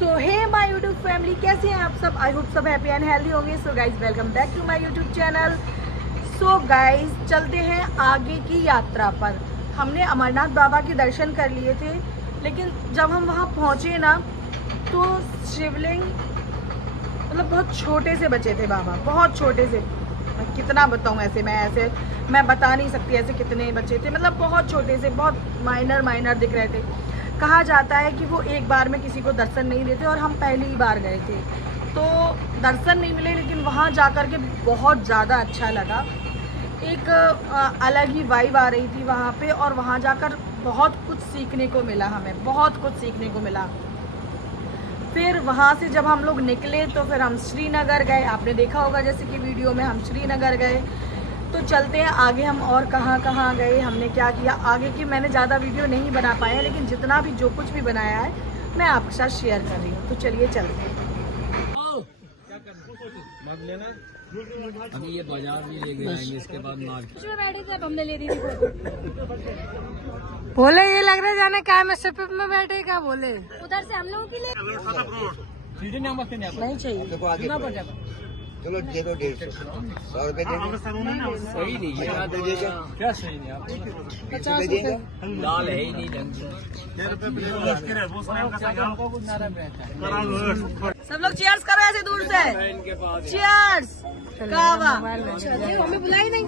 So hey my YouTube family, कैसे हैं आप सब? आई होप सब हैप्पी एंड हेल्दी होंगे। So guys welcome back to my YouTube channel. So guys चलते हैं आगे की यात्रा पर। हमने अमरनाथ बाबा के दर्शन कर लिए थे, लेकिन जब हम वहाँ पहुँचे ना तो शिवलिंग मतलब बहुत छोटे से बचे थे बाबा, बहुत छोटे से। मैं कितना बताऊँ, ऐसे मैं बता नहीं सकती ऐसे कितने बचे थे, मतलब बहुत छोटे से, बहुत माइनर दिख रहे थे। कहा जाता है कि वो एक बार में किसी को दर्शन नहीं देते, और हम पहली ही बार गए थे तो दर्शन नहीं मिले, लेकिन वहाँ जाकर के बहुत ज़्यादा अच्छा लगा। एक अलग ही वाइब आ रही थी वहाँ पे, और वहाँ जाकर बहुत कुछ सीखने को मिला, हमें बहुत कुछ सीखने को मिला। फिर वहाँ से जब हम लोग निकले तो फिर हम श्रीनगर गए। आपने देखा होगा जैसे कि वीडियो में हम श्रीनगर गए। तो चलते हैं आगे, हम और कहाँ गए, हमने क्या किया आगे की मैंने ज़्यादा वीडियो नहीं बना पाया, लेकिन जितना भी जो कुछ भी बनाया है मैं आपके साथ शेयर कर रही हूँ। तो चलिए चलते हैं। अभी ये बाजार भी ले गए आएंगे, इसके बाद मार्केट में बैठे थे, अब हमने ले ली थी। बोले ये लग रहा है जाने क्या में सिपिप में बैठे, क्या बोले उधर से हम लोगों के लिए नहीं चाहिए। चलो दे दो 150, 100 रुपए दे दो। सही नहीं है यार, क्या सही नहीं आप 50 रुपए लाल है ही नहीं ढंग से। सब लोग चीयर्स करो ऐसे दूर से, चीयर्स। हमें बुलाई नहीं,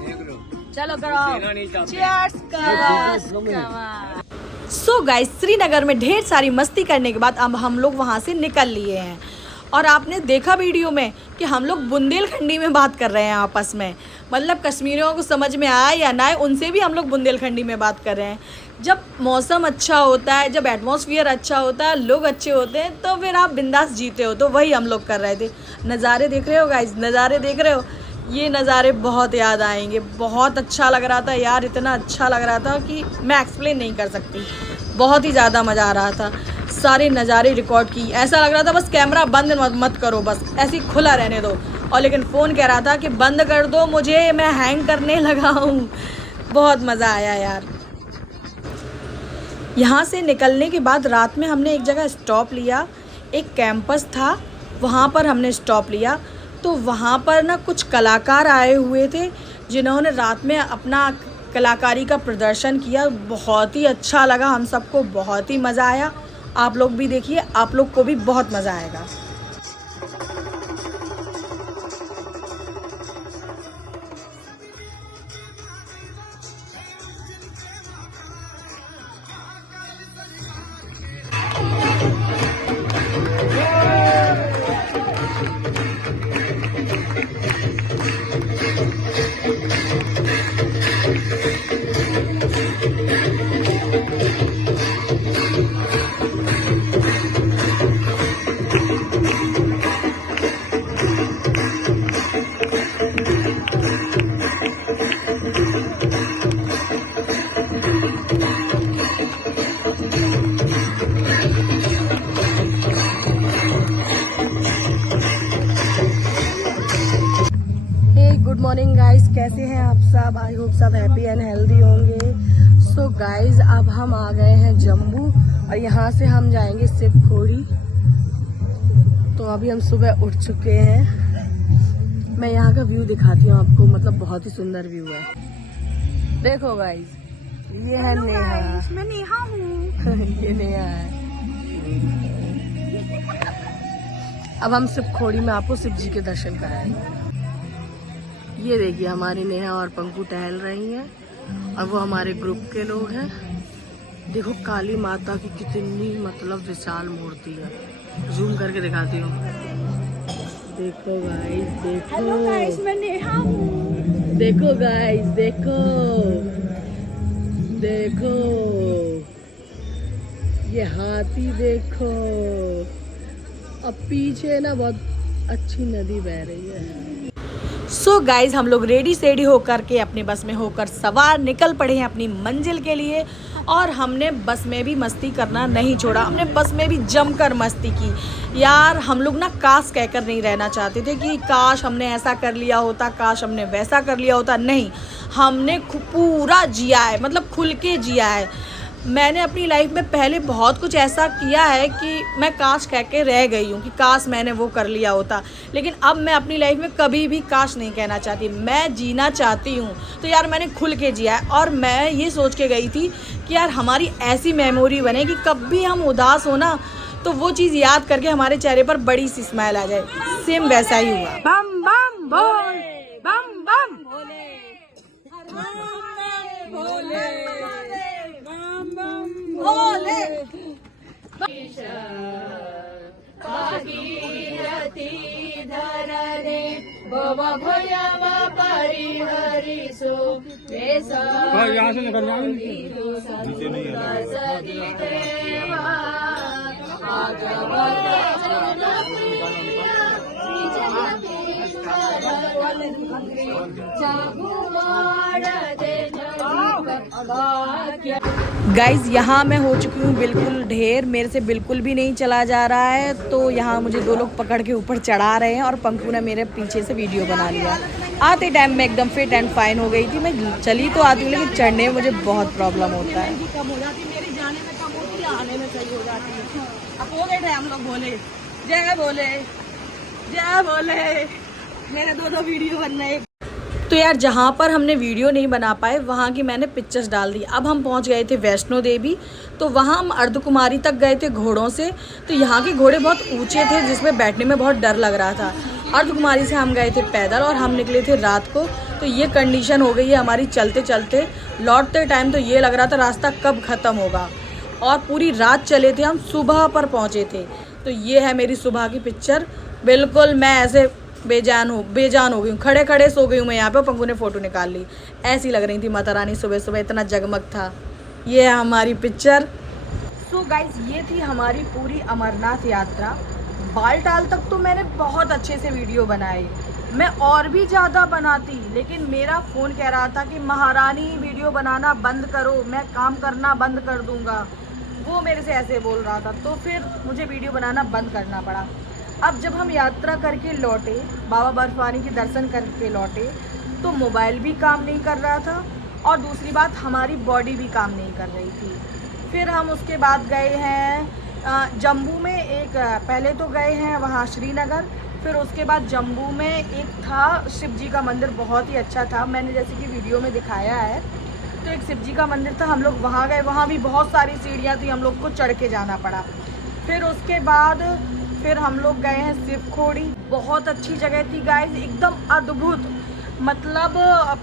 चलो करो चीयर्स। सो गाइस, श्रीनगर में ढेर सारी मस्ती करने के बाद अब हम लोग वहाँ से निकल लिए हैं। और आपने देखा वीडियो में कि हम लोग बुंदेलखंडी में बात कर रहे हैं आपस में, मतलब कश्मीरियों को समझ में आए या ना आए, उनसे भी हम लोग बुंदेलखंडी में बात कर रहे हैं। जब मौसम अच्छा होता है, जब एटमॉस्फेयर अच्छा होता है, लोग अच्छे होते हैं, तो फिर आप बिंदास जीते हो। तो वही हम लोग कर रहे थे। नज़ारे देख रहे हो गाइस, नज़ारे देख रहे हो, ये नज़ारे बहुत याद आएंगे। बहुत अच्छा लग रहा था यार, इतना अच्छा लग रहा था कि मैं एक्सप्लेन नहीं कर सकती। बहुत ही ज़्यादा मज़ा आ रहा था। सारे नज़ारे रिकॉर्ड की, ऐसा लग रहा था बस कैमरा बंद मत करो, बस ऐसे ही खुला रहने दो। और लेकिन फ़ोन कह रहा था कि बंद कर दो मुझे, मैं हैंग करने लगा हूँ। बहुत मज़ा आया यार। यहाँ से निकलने के बाद रात में हमने एक जगह स्टॉप लिया, एक कैंपस था, वहाँ पर हमने स्टॉप लिया। तो वहाँ पर ना कुछ कलाकार आए हुए थे, जिन्होंने रात में अपना कलाकारी का प्रदर्शन किया। बहुत ही अच्छा लगा, हम सबको बहुत ही मज़ा आया। आप लोग भी देखिए, आप लोग को भी बहुत मज़ा आएगा। गुड मॉर्निंग गाइस, कैसे हैं आप सब? आई होप सब हैप्पी एंड हेल्दी होंगे। सो गाइस, अब हम आ गए हैं जम्मू, और यहाँ से हम जाएंगे शिवखोड़ी। तो अभी हम सुबह उठ चुके हैं। मैं यहाँ का व्यू दिखाती हूँ आपको, मतलब बहुत ही सुंदर व्यू है। देखो गाइस, ये है नेहा। मैं नेहा हूँ। ये नेहा है। अब हम शिवखोड़ी में आपको शिव जी के दर्शन कराएंगे। ये देखिए, हमारी नेहा और पंकु टहल रही हैं, और वो हमारे ग्रुप के लोग हैं। देखो काली माता की कितनी मतलब विशाल मूर्ति है। जूम करके दिखाती हूँ। देखो गाइस, देखो। हेलो गाइस, मैं नेहा हूँ। देखो गाइस, देखो देखो, ये हाथी देखो। अब पीछे ना बहुत अच्छी नदी बह रही है। सो गाइज, हम लोग रेडी सेडी होकर के अपने बस में होकर सवार निकल पड़े हैं अपनी मंजिल के लिए। और हमने बस में भी मस्ती करना नहीं छोड़ा, हमने बस में भी जमकर मस्ती की यार। हम लोग ना काश कहकर नहीं रहना चाहते थे कि काश हमने ऐसा कर लिया होता, काश हमने वैसा कर लिया होता। नहीं, हमने पूरा जिया है, मतलब खुल के जिया है। मैंने अपनी लाइफ में पहले बहुत कुछ ऐसा किया है कि मैं काश कह के रह गई हूँ कि काश मैंने वो कर लिया होता, लेकिन अब मैं अपनी लाइफ में कभी भी काश नहीं कहना चाहती। मैं जीना चाहती हूँ, तो यार मैंने खुल के जिया है। और मैं ये सोच के गई थी कि यार हमारी ऐसी मेमोरी बने कि कभी हम उदास हो ना तो वो चीज़ याद करके हमारे चेहरे पर बड़ी सी स्माइल आ जाए। सेम वैसा ही हुआ। बम बम बोल, बम बम यहाँ से निकल जाओ। गाइज यहाँ मैं हो चुकी हूँ बिल्कुल ढेर, मेरे से बिल्कुल भी नहीं चला जा रहा है। तो यहाँ मुझे दो लोग पकड़ के ऊपर चढ़ा रहे हैं और पंकु ने मेरे पीछे से वीडियो बना लिया। आते टाइम मैं एकदम फिट एंड फाइन हो गई थी। मैं चली तो आती हूँ लेकिन चढ़ने में मुझे बहुत प्रॉब्लम होता है। कम हो जाती मेरी, जाने में कम होती है, आने में सही हो जाती है। अब हो गए थे हम लोग बोले जय बोले जय बोले, मेरे दो वीडियो बन रहे। तो यार जहाँ पर हमने वीडियो नहीं बना पाए वहाँ की मैंने पिक्चर्स डाल दी। अब हम पहुँच गए थे वैष्णो देवी, तो वहाँ हम अर्धकुमारी तक गए थे घोड़ों से। तो यहाँ के घोड़े बहुत ऊंचे थे जिसमें बैठने में बहुत डर लग रहा था। अर्धकुमारी से हम गए थे पैदल और हम निकले थे रात को। तो ये कंडीशन हो गई है हमारी चलते चलते। लौटते टाइम तो ये लग रहा था रास्ता कब ख़त्म होगा, और पूरी रात चले थे हम, सुबह पर पहुँचे थे। तो ये है मेरी सुबह की पिक्चर। बिल्कुल मैं ऐसे बेजान हो गई हूँ, खड़े खड़े सो गई हूँ मैं यहाँ पे। पंकु ने फ़ोटो निकाल ली, ऐसी लग रही थी माता रानी सुबह सुबह, इतना जगमग था। ये है हमारी पिक्चर। सो गाइस ये थी हमारी पूरी अमरनाथ यात्रा। बालटाल तक तो मैंने बहुत अच्छे से वीडियो बनाए, मैं और भी ज़्यादा बनाती, लेकिन मेरा फ़ोन कह रहा था कि महारानी वीडियो बनाना बंद करो, मैं काम करना बंद कर दूँगा। वो मेरे से ऐसे बोल रहा था, तो फिर मुझे वीडियो बनाना बंद करना पड़ा। अब जब हम यात्रा करके लौटे, बाबा बर्फानी के दर्शन करके लौटे, तो मोबाइल भी काम नहीं कर रहा था और दूसरी बात हमारी बॉडी भी काम नहीं कर रही थी। फिर हम उसके बाद गए हैं जम्मू में। एक पहले तो गए हैं वहाँ श्रीनगर, फिर उसके बाद जम्मू में एक था शिव जी का मंदिर, बहुत ही अच्छा था, मैंने जैसे कि वीडियो में दिखाया है। तो एक शिव जी का मंदिर था, हम लोग वहाँ गए। वहाँ भी बहुत सारी सीढ़ियाँ थी, हम लोग को चढ़ के जाना पड़ा। फिर उसके बाद फिर हम लोग गए हैं शिवखोड़ी। बहुत अच्छी जगह थी गाइस, एकदम अद्भुत। मतलब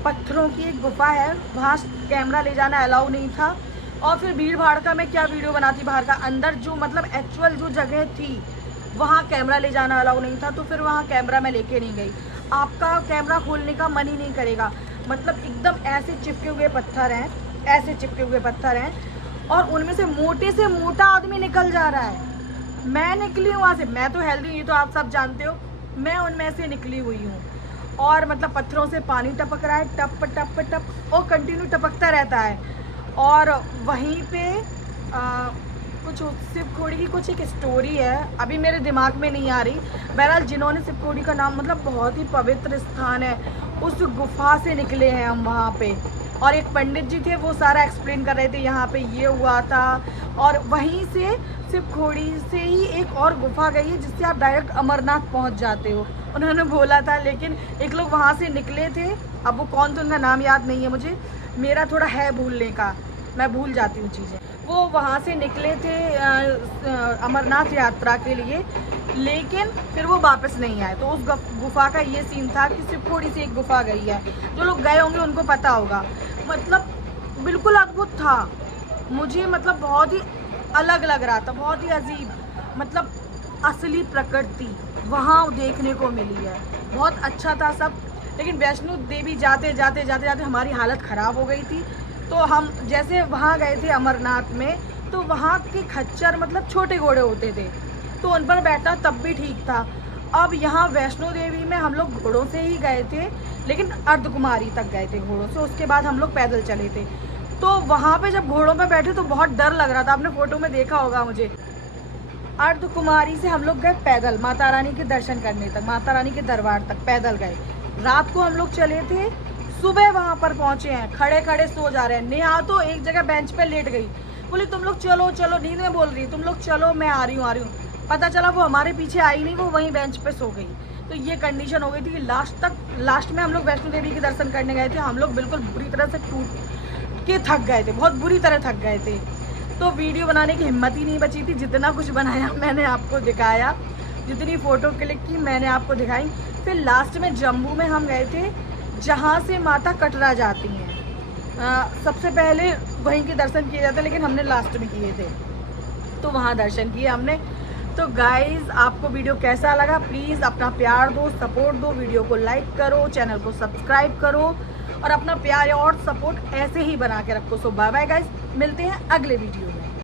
पत्थरों की एक गुफा है, वहाँ कैमरा ले जाना अलाउ नहीं था। और फिर भीड़ भाड़ का मैं क्या वीडियो बनाती बाहर का, अंदर जो मतलब एक्चुअल जो जगह थी वहाँ कैमरा ले जाना अलाउ नहीं था। तो फिर वहाँ कैमरा मैं लेके नहीं गई। आपका कैमरा खोलने का मन ही नहीं करेगा, मतलब एकदम ऐसे चिपके हुए पत्थर हैं, ऐसे चिपके हुए पत्थर हैं, और उनमें से मोटा आदमी निकल जा रहा है। मैं निकली हूँ वहाँ से, मैं तो हेल्दी, ये तो आप सब जानते हो, मैं उनमें से निकली हुई हूँ। और मतलब पत्थरों से पानी टपक रहा है, टप टप टप, और कंटिन्यू टपकता रहता है। और वहीं पे कुछ शिवखोड़ी की कुछ एक स्टोरी है, अभी मेरे दिमाग में नहीं आ रही। बहरहाल जिन्होंने शिवखोड़ी का नाम, मतलब बहुत ही पवित्र स्थान है, उस गुफा से निकले हैं हम वहाँ पे। और एक पंडित जी थे, वो सारा एक्सप्लेन कर रहे थे, यहाँ पे ये हुआ था। और वहीं से शिवखोड़ी से ही एक और गुफा गई है जिससे आप डायरेक्ट अमरनाथ पहुँच जाते हो, उन्होंने बोला था। लेकिन एक लोग वहाँ से निकले थे, अब वो कौन थे उनका नाम याद नहीं है मुझे, मेरा थोड़ा है भूलने का, मैं भूल जाती हूँ चीज़ें। वो वहाँ से निकले थे अमरनाथ यात्रा के लिए, लेकिन फिर वो वापस नहीं आए। तो उस गुफा का ये सीन था कि शिवखोड़ी से एक गुफा गई है, जो लोग गए होंगे उनको पता होगा। मतलब बिल्कुल अद्भुत था, मुझे मतलब बहुत ही अलग लग रहा था, बहुत ही अजीब, मतलब असली प्रकृति वहाँ देखने को मिली है, बहुत अच्छा था सब। लेकिन वैष्णो देवी जाते जाते हमारी हालत ख़राब हो गई थी। तो हम जैसे वहाँ गए थे अमरनाथ में, तो वहाँ के खच्चर मतलब छोटे घोड़े होते थे, तो उन पर बैठना तब भी ठीक था। अब यहाँ वैष्णो देवी में हम लोग घोड़ों से ही गए थे, लेकिन अर्धकुमारी तक गए थे घोड़ों से, उसके बाद हम लोग पैदल चले थे। तो वहाँ पे जब घोड़ों पे बैठे तो बहुत डर लग रहा था, आपने फोटो में देखा होगा मुझे। अर्धकुमारी से हम लोग गए पैदल माता रानी के दर्शन करने तक, माता रानी के दरबार तक पैदल गए। रात को हम लोग चले थे, सुबह वहाँ पर पहुँचे हैं, खड़े खड़े सो जा रहे हैं। नेहा तो एक जगह बेंच पे लेट गई, बोली तुम लोग चलो चलो, नींद में बोल रही तुम लोग चलो मैं आ रही हूँ। पता चला वो हमारे पीछे आई नहीं, वो वहीं बेंच पे सो गई। तो ये कंडीशन हो गई थी कि लास्ट में हम लोग वैष्णो देवी के दर्शन करने गए थे। हम लोग बिल्कुल बुरी तरह से टूट के थक गए थे, बहुत बुरी तरह थक गए थे। तो वीडियो बनाने की हिम्मत ही नहीं बची थी। जितना कुछ बनाया मैंने आपको दिखाया, जितनी फ़ोटो क्लिक की मैंने आपको दिखाई। फिर लास्ट में जम्मू में हम गए थे, जहाँ से माता कटरा जाती हैं। सबसे पहले वहीं के दर्शन किए जाते, लेकिन हमने लास्ट में किए थे, तो वहाँ दर्शन किए हमने। तो गाइज़ आपको वीडियो कैसा लगा, प्लीज़ अपना प्यार दो, सपोर्ट दो, वीडियो को लाइक करो, चैनल को सब्सक्राइब करो और अपना प्यार और सपोर्ट ऐसे ही बना के रखो। सो बाय बाय गाइज़, मिलते हैं अगले वीडियो में।